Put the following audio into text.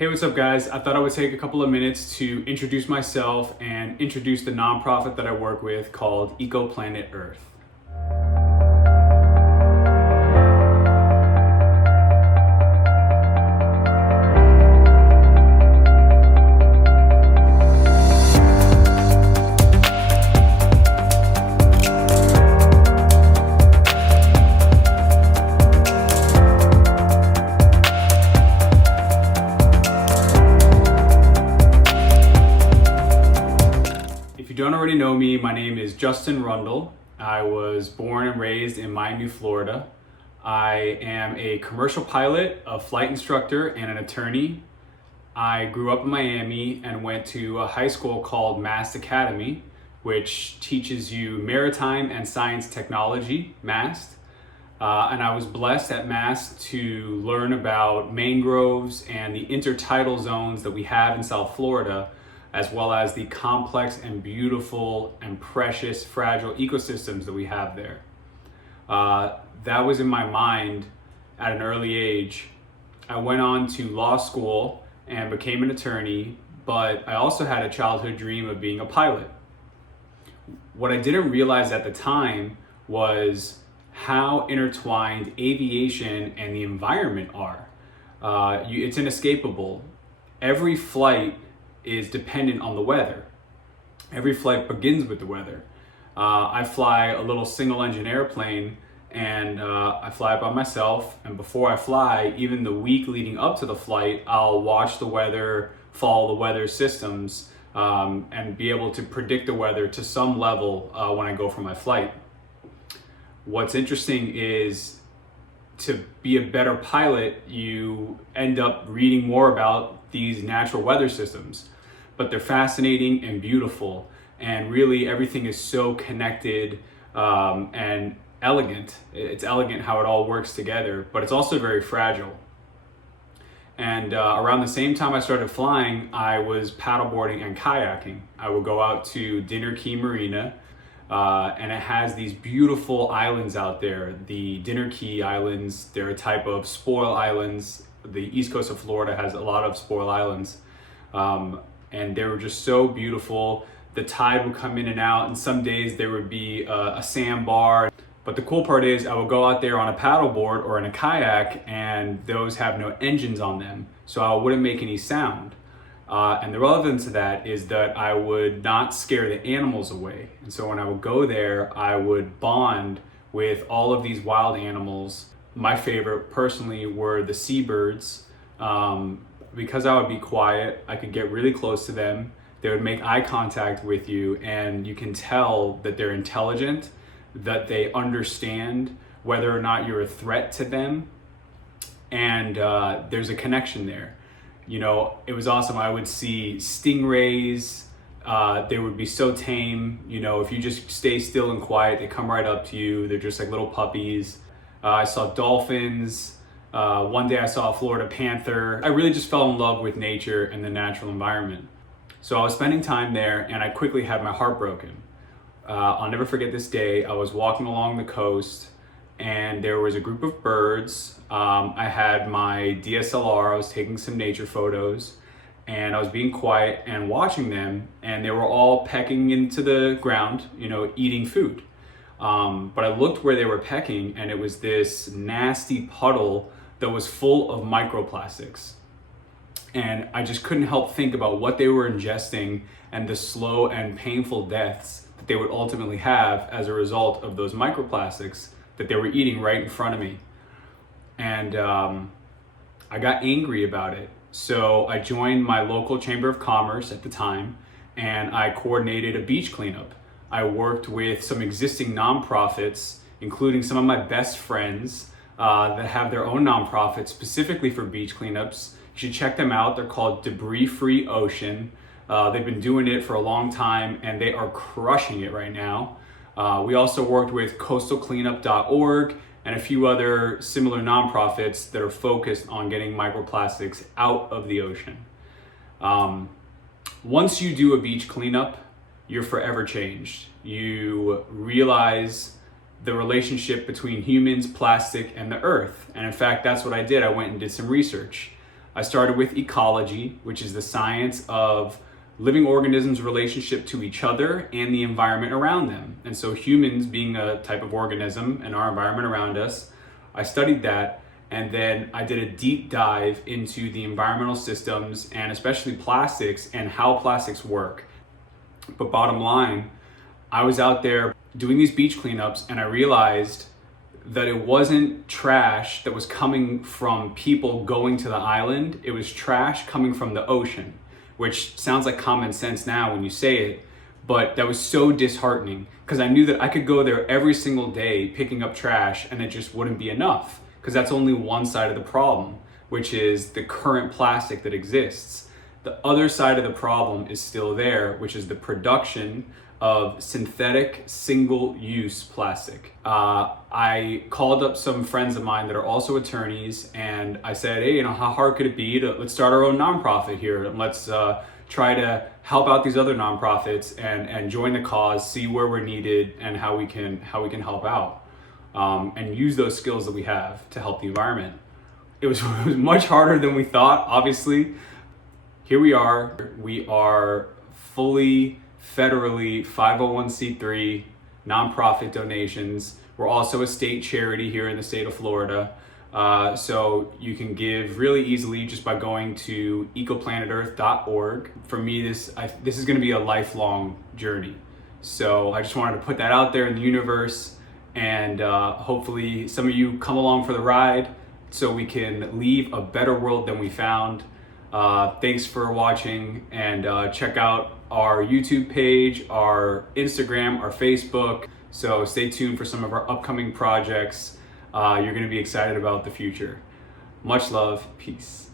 Hey, what's up guys? I thought I would take a couple of minutes to introduce myself and introduce the nonprofit that I work with called EcoPlanet Earth. If you don't already know me, my name is Justin Rundle. I was born and raised in Miami, Florida. I am a commercial pilot, a flight instructor, and an attorney. I grew up in Miami and went to a high school called Mast Academy, which teaches you maritime and science technology, MAST. And I was blessed at MAST to learn about mangroves and the intertidal zones that we have in South Florida, as well as the complex and beautiful and precious fragile ecosystems that we have there. That was in my mind at an early age. I went on to law school and became an attorney, but I also had a childhood dream of being a pilot. What I didn't realize at the time was how intertwined aviation and the environment are. It's inescapable. Every flight is dependent on the weather. Every flight begins with the weather. I fly a little single engine airplane and I fly by myself, and before I fly, even the week leading up to the flight, I'll watch the weather, follow the weather systems, and be able to predict the weather to some level when I go for my flight. What's interesting is to be a better pilot, you end up reading more about these natural weather systems, but they're fascinating and beautiful, and really everything is so connected and elegant. It's elegant how it all works together, but it's also very fragile. And around the same time I started flying, I was paddleboarding and kayaking. I would go out to Dinner Key Marina, and it has these beautiful islands out there. The Dinner Key Islands, they're a type of spoil islands. The east coast of Florida has a lot of spoil islands, and they were just so beautiful. The tide would come in and out, and some days there would be a sandbar. But the cool part is I would go out there on a paddleboard or in a kayak, and those have no engines on them, so I wouldn't make any sound. And the relevance of that is that I would not scare the animals away. And so when I would go there, I would bond with all of these wild animals. My favorite personally were the seabirds. Because I would be quiet, I could get really close to them. They would make eye contact with you, and you can tell that they're intelligent, that they understand whether or not you're a threat to them, and there's a connection there. You know, it was awesome. I would see stingrays. They would be so tame. You know, if you just stay still and quiet, they come right up to you. They're just like little puppies. I saw dolphins. One day I saw a Florida panther. I really just fell in love with nature and the natural environment. So I was spending time there, and I quickly had my heart broken. I'll never forget this day. I was walking along the coast, and there was a group of birds. I had my DSLR. I was taking some nature photos, and I was being quiet and watching them, and they were all pecking into the ground, you know, eating food. But I looked where they were pecking, and it was this nasty puddle that was full of microplastics. And I just couldn't help think about what they were ingesting and the slow and painful deaths that they would ultimately have as a result of those microplastics that they were eating right in front of me. And I got angry about it. So I joined my local chamber of commerce at the time, and I coordinated a beach cleanup. I worked with some existing nonprofits, including some of my best friends that have their own nonprofits specifically for beach cleanups. You should check them out. They're called Debris Free Ocean. They've been doing it for a long time, and they are crushing it right now. We also worked with coastalcleanup.org and a few other similar nonprofits that are focused on getting microplastics out of the ocean. Once you do a beach cleanup, you're forever changed. You realize the relationship between humans, plastic, and the earth. And in fact, that's what I did. I went and did some research. I started with ecology, which is the science of living organisms' relationship to each other and the environment around them. And so humans being a type of organism and our environment around us, I studied that. And then I did a deep dive into the environmental systems and especially plastics and how plastics work. But bottom line, I was out there doing these beach cleanups and I realized that it wasn't trash that was coming from people going to the island. It was trash coming from the ocean, which sounds like common sense now when you say it, but that was so disheartening because I knew that I could go there every single day picking up trash and it just wouldn't be enough, because that's only one side of the problem, which is the current plastic that exists. The other side of the problem is still there, which is the production of synthetic single-use plastic. I called up some friends of mine that are also attorneys, and I said, hey, how hard could it be let's start our own nonprofit here, and let's try to help out these other nonprofits and join the cause, see where we're needed and how we can help out, and use those skills that we have to help the environment. It was much harder than we thought, obviously. Here we are fully federally 501c3 nonprofit donations. We're also a state charity here in the state of Florida. So you can give really easily just by going to ecoplanetEarth.org. For me, this is going to be a lifelong journey. So I just wanted to put that out there in the universe, and hopefully some of you come along for the ride so we can leave a better world than we found. Thanks for watching, and check out our YouTube page, our Instagram, our Facebook. So stay tuned for some of our upcoming projects. You're going to be excited about the future. Much love. Peace.